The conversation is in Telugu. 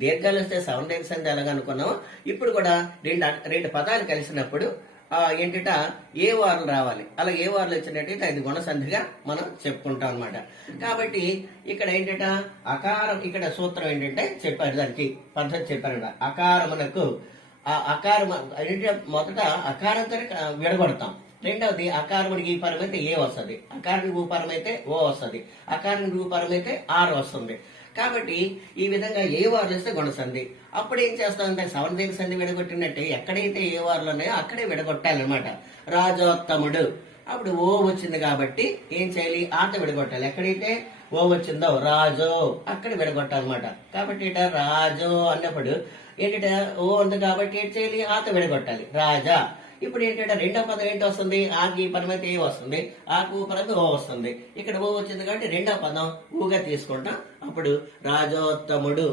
దీర్ఘాలు వస్తే సవర్ణ సంధి ఎలాగ అనుకున్నాం, ఇప్పుడు కూడా రెండు పదాలు కలిసినప్పుడు ఏంటంట ఏ వార్లు రావాలి. అలా ఏ వార్లు వచ్చినట్టయితే అది గుణసంధిగా మనం చెప్పుకుంటాం అనమాట. కాబట్టి ఇక్కడ ఏంటంట అకారం, ఇక్కడ సూత్రం ఏంటంటే చెప్పారు, దానికి పద్ధతి చెప్పారంట. అకారమునకు అకారం ఏంటంటే మొదట అకారంతో విడగొడతాం. రెండవది అకారముడికి ఈ పరం అయితే ఏ వస్తుంది, అకారానికి ఊపరం అయితే ఓ వస్తుంది, అకారానికి ఊపరం అయితే ఆర్ వస్తుంది. కాబట్టి ఈ విధంగా ఏ వారు వస్తే గుణసంధి. అప్పుడు ఏం చేస్తామంటే సవర్ణ సంధి విడగొట్టినట్టే ఎక్కడైతే ఏ వారులు ఉన్నాయో అక్కడే విడగొట్టాలన్నమాట. రాజోత్తముడు, అప్పుడు ఓ వచ్చింది కాబట్టి ఏం చేయాలి, ఆట విడగొట్టాలి. ఎక్కడైతే ఓ వచ్చిందో రాజో అక్కడ విడగొట్టాలన్నమాట. కాబట్టి ఇట రాజో అన్నప్పుడు ఏంటంటే ఓ ఉంది కాబట్టి ఏం చేయాలి, ఆట విడగొట్టాలి రాజా. ఇప్పుడు ఏంటంటే రెండో పదం ఏంటి వస్తుంది, ఆకి పదం అయితే ఏ వస్తుంది, ఆకు పదం ఓ వస్తుంది. ఇక్కడ ఓ వచ్చింది కాబట్టి రెండో పదం ఊగా తీసుకుంటాం. అప్పుడు రాజోత్తముడు